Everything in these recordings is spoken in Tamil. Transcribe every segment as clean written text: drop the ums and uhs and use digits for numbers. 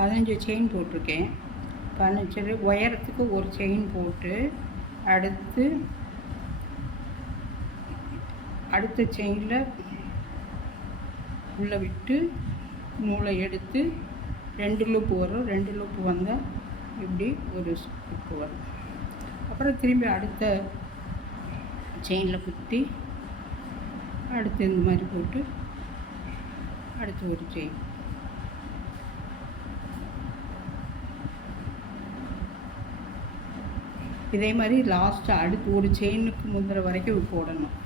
15 செயின் போட்டிருக்கேன். 15 உயரத்துக்கு ஒரு செயின் போட்டு அடுத்த செயினில் உள்ளே விட்டு நூலை எடுத்து 2 லூப்பு வரும். 2 லூப்பு வந்தால் இப்படி ஒரு லூப்பு வரும். அப்புறம் திரும்பி அடுத்த செயினில் குத்தி அடுத்து இந்த மாதிரி போட்டு அடுத்து ஒரு செயின். இதே மாதிரி லாஸ்ட்டு அடுத்து ஒரு செயினுக்கு முந்திர வரைக்கும் போடணும்.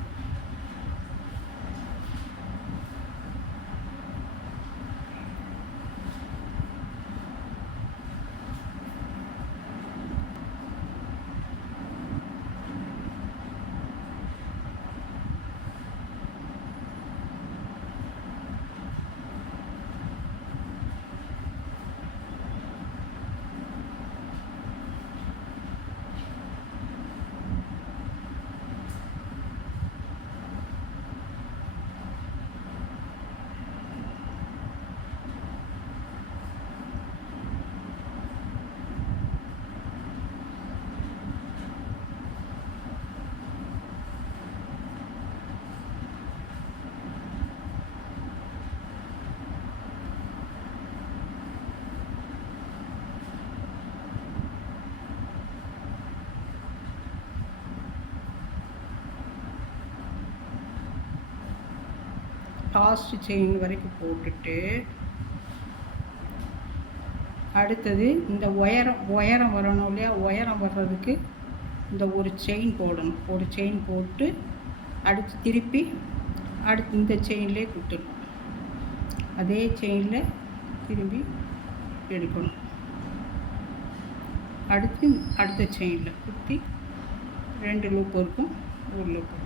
லாஸ்ட் செயின் வரைக்கும் போட்டுட்டு அடுத்தது இந்த உயரம் வரணும் இல்லையா, உயரம் வர்றதுக்கு இந்த ஒரு செயின் போடணும். ஒரு செயின் போட்டு அடுத்து திருப்பி அடுத்து இந்த செயின்லேயே குத்தணும். அதே செயினில் திரும்பி எடுக்கணும். அடுத்த செயினில் குத்தி 2 லூப் இருக்கும், ஒரு லூப்.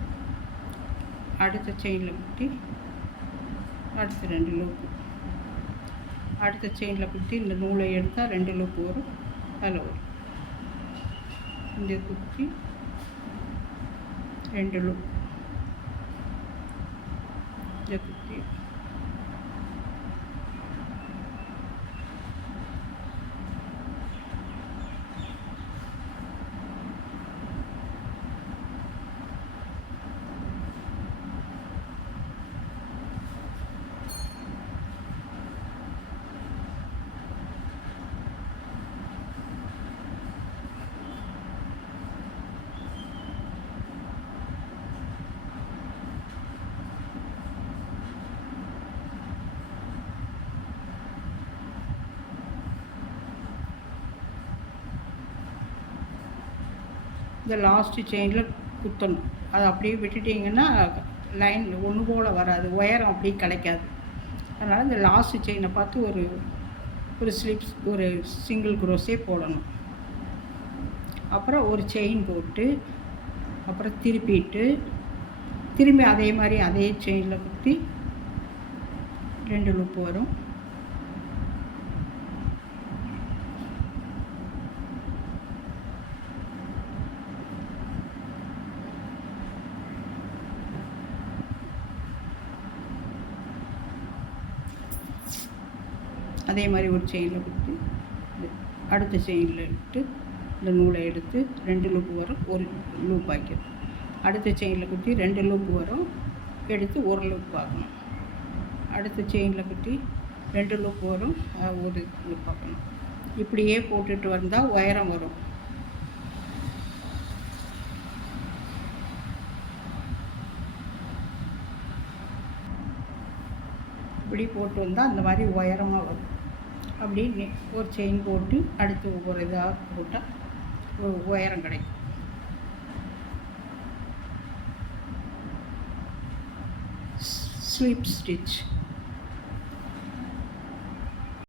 அடுத்த செயினில் குத்தி அடுத்து 2 லூப்பு. அடுத்த செயினில் குத்தி இந்த நூலை எடுத்தால் 2 லூப்பு வரும், அதில் வரும். இங்கே குத்தி 2 லூப், இதை குத்தி இந்த லாஸ்ட்டு செயினில் குத்தணும். அதை அப்படியே விட்டுட்டிங்கன்னா லைன் ஒன்று போல் வராது, உயரம் அப்படியே கிடைக்காது. அதனால் இந்த லாஸ்ட்டு செயினை பார்த்து ஒரு ஸ்லிப்ஸ் ஒரு சிங்கிள் குரோஸே போடணும். அப்புறம் ஒரு செயின் போட்டு அப்புறம் திரும்பி அதே மாதிரி அதே செயினில் குத்தி 2 லூப்பு வரும். அதே மாதிரி ஒரு செயினில் குத்தி அடுத்த செயினில் விட்டு இந்த நூலை எடுத்து 2 லூப்பு வரும், ஒரு லூப் ஆக்கிடும். அடுத்த செயினில் குத்தி 2 லூப்பு வரும், எடுத்து ஒரு லூப் ஆக்கணும். அடுத்த செயினில் குத்தி 2 லூப் வரும், ஒரு லூப் ஆக்கணும். இப்படியே போட்டுட்டு வந்தால் உயரம் வரும். இப்படி போட்டு வந்தால் அந்த மாதிரி உயரமாக வரும். அப்படி ஒரு செயின் போட்டு அடுத்து ஒவ்வொரு இதாக போட்டால் உயரம் கிடைக்கும். Slip stitch.